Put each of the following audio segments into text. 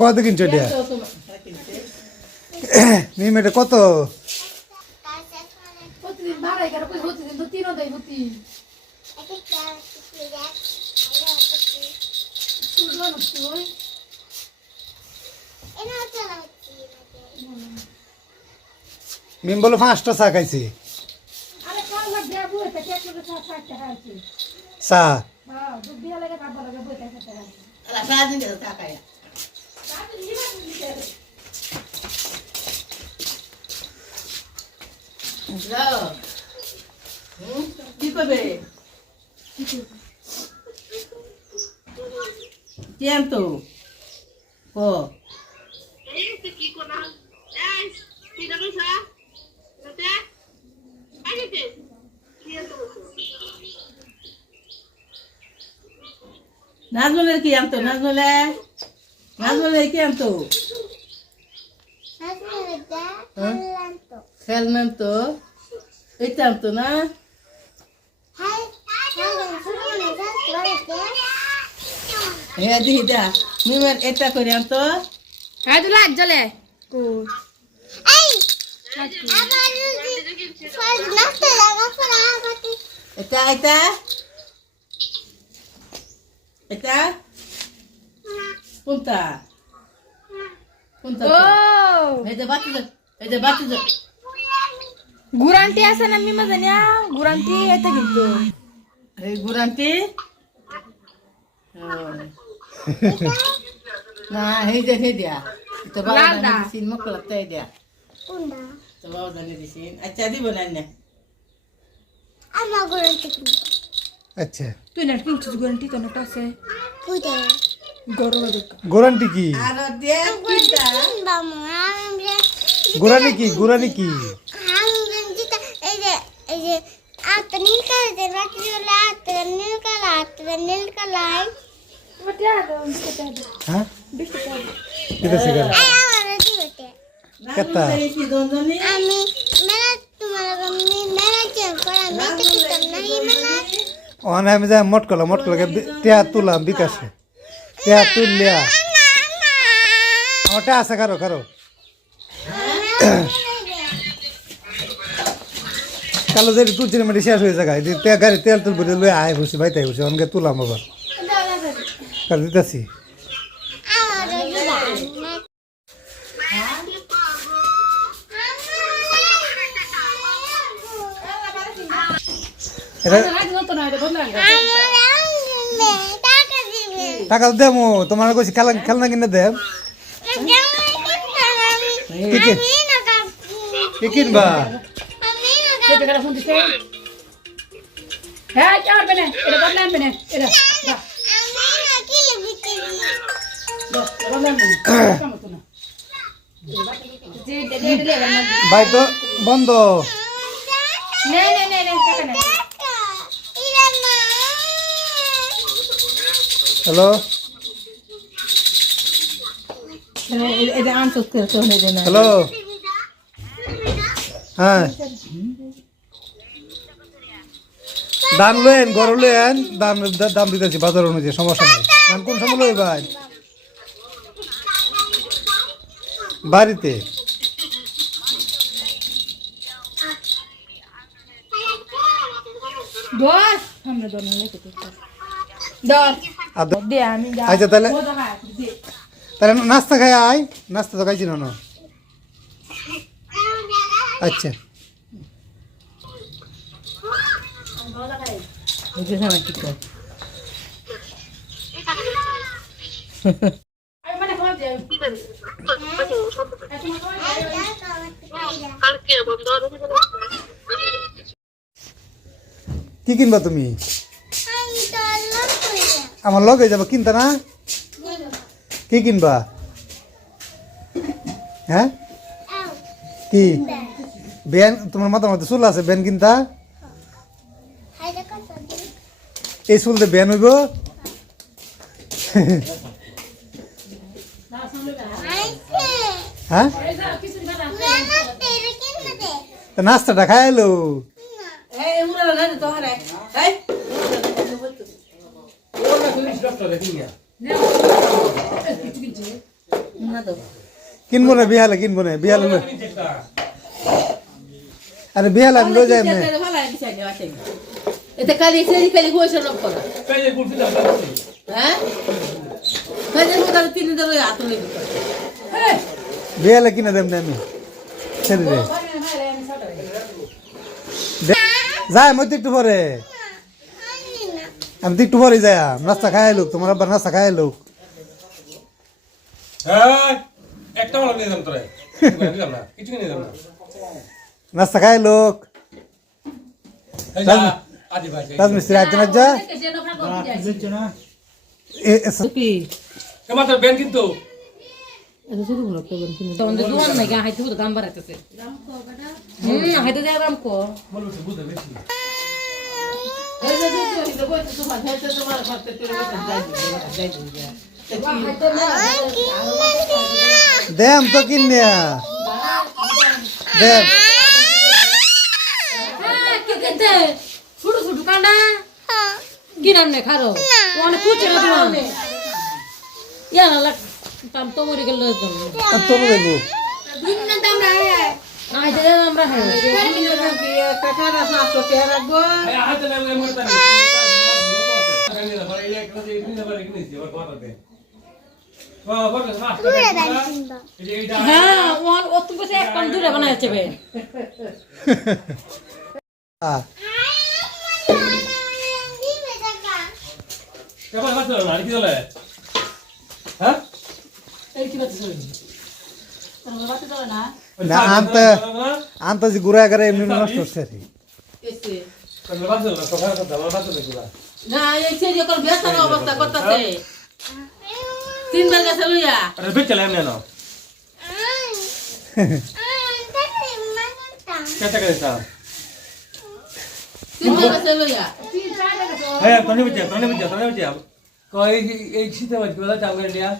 কত কিনছো এটা নিম এটা কত মিম বলো 5টা চা খাইছি চা কি করবে কেন তো ও কি কোনা এই কি দাদা নতে আইতে কি তো নাজমুলের কি আনতো নাজমুলের কি আনতো খেলনাম তো এটা আনতো না হ্যাঁ দিদি দা মিমের এটা করে আনতো হ্যাঁ তুই লাগ জ্বলে এটা এটা এটা কোনটা কোনটা এই যে বাচ্চা গুরান্টি আছে না আমি মজা নিয়া গুরান্টি এটা কিন্তু এই গুরান্টি না এই যে হে দিয়া তো বাবা জানি দিছিন মকলা তাই দিয়া কোনটা তো বাবা জানি দিছিন আচ্ছা দিব না নে আমার গুরান্টি আচ্ছা তুই না কিন্তু গুরান্টি তো না আছে পুজা গোরান্টি কি আর দে কিটা গোরানি কি এই যে আত নীল কালার যে রাখি হলো আত নীল কালার হ্যাঁ এটা সিগার কত কি দন্দনি আমি মেলা তোমার মেলা চেন করা আমি তো কিতাম নাই মেলা ওখানে আমি যাই মটকলা টিয়া তুলাম বিকাশে টিয়া তুললিয়া আমার টিয়া আছে কারো কালো যে তুলছিল মেটে শেষ হয়ে জায়গায় গাড়ি তেল তুলবো লয়ে আয় বসে ভাই তাই বসে অনেকে তুলাম আবার কাল দিতেছি টাকা দেবো তোমার কইছি খেলনা কিনে দেব কি কিনবা ভাই তো বন্ধ হ্যালো এটা আনছো তো না হ্যালো হ্যাঁ দাম লয়েন গরু লয়েন দাম দিতেছি বাজার অনুযায়ী সমস্যা নেই দাম কোন সময় লই ভাই বাড়িতে আচ্ছা তাহলে নাস্তা খাই আয় নাস্তা তো খাইছি না আচ্ছা কি কিনবা তুমি আমার লগে যাবো কিনতা না কি কিনবা হ্যাঁ কি বেন তোমার মাথার মধ্যে চুল আছে বেন কিনতা এই চুল দিয়ে বেন হইব হ্যাঁ নাস্তাটা খাই এলো কিনবো না বিহালে কিনবো না বিহালে লই- আরে বিহালে আমি লই যাই এমনি এতে কালি সেরি কালি বসে রব করা হ্যাঁ কালি কোথাও তিন দিন ধরে হাত লই দিত বিহালে কিনে দেব না আমি ছেড়ে দে যাই মই তো একটু পরে আমি তো একটু পরে যাই নাস্তা খাই লোক তোমার আবার নাস্তা খাই লোক একটা মাল নিয়ে যাম তোরে নিলাম না কিছু নিয়ে যাম না নাস্তা খাই লোক এই যা আদি ভাই রাজমিস্ত্রি আজ না যা কি কেমন তোর ব্যাংক কিন্তু এটা শুরু হলো কেবল কিনে তোমাদের দোয়ান নাই গা হাইতে তো দাম বাড়াইতেছে হাইতে যায় দাম কো বলবো তো বুঝতে বেশি এই যে দেখো এটা বই তো তোমার হেতে তোমার হাতে তুলে যাই দেম তো কিনিয়া দেম কে কেতে ছোট ছোট কাঁডা কি নাম নে খারো অনেক কুচে না দিওয়ান ইয়া না লাগ তাম তো মরে গেল তো আর তোর দেবো হাইতে যায় আমরা হ্যাঁ টাকা রাখা তো কে রাখবো এই হাতে না আমি মরতা না এই একটা দিয়ে কিনে পারে কিনে দিছি আবার কথা দে বাবা না দূরে দাঁড়িয়ে কিনবো এইটা হ্যাঁ ওয়ান ও তুমি এক পান দূরে বানাইছে বে কেমন বাচ্চা না আর কি দলে হ্যাঁ এই কি বাত শুনি তোমরা বাত দাও না না আনতে যে ঘুরা করে এমনি নষ্ট হচ্ছে রে এসে তোমরা বাচ্চা না কথা কথা আমার বাচ্চা দেখুলা না এই যে যখন বেসার অবস্থা করতেছে তিনবার গেছে লইয়া আরে বেচ চলে এমনি না কত টাকা দিছা তিনবার গেছে লইয়া হ্যাঁ তোনে বেচ কই এই শীতে বাজ কোলা চাম করে লিয়া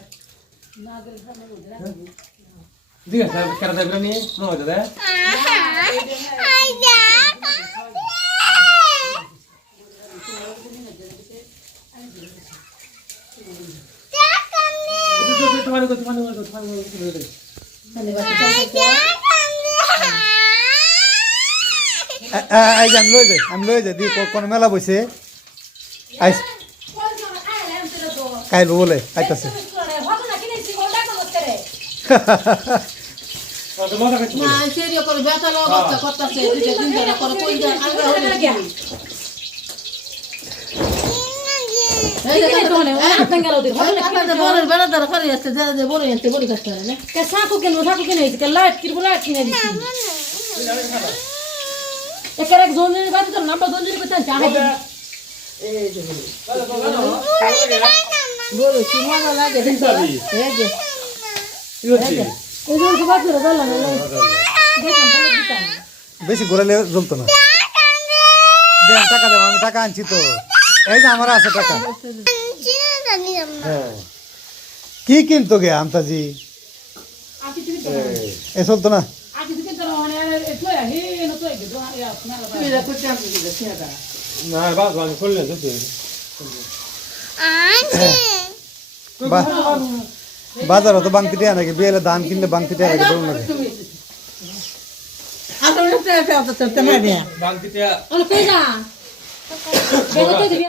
দিগা স্যার কেন দেব নি নো দাদা তোমার আইজ আমি লই যাই দি কোন মেলা বসে আইস খাইলো বলে আইতাছে তোমার কাছে না সেই যখন বেসার অবস্থা করতেছে যে তিনবার করে কই যা আঙ্গা হইলো কি এই যে তো মানে আপন গেল দির হল আপনাদের বড় বেড়াদার করে আসছে যারা যে বড় এনতে বড় কাছে না কে সাকো কেন সাকো কেন হইছে কে লাইট কিরবো লাইট কিনে দিছি একের এক জোন বাদ তো নাম্বার জোন দিতে চা হাই বড় কি মজা লাগে এই যে এই জোন সব বাদ ধরে দল না দেখেন দিতাম বেশি ঘোরালে জ্বলতো না দেন টাকা দেব আমি টাকা আনছি তো এই যে আমার আছে টাকা হ্যাঁ কি কিনতো গে আমতাজি এ চলতো না তুমি দেখো চাকরি দিতে সেটা না বাস বাস খুললে তো বাজার তো বাংতি টিয়া নাকি বিয়েলে ধান কিনলে বাংতি টিয়া লাগে ধরুন নাকি তুমি আসলে তো এটা তো তোমার দিয়া বাংকিটা অন কই যা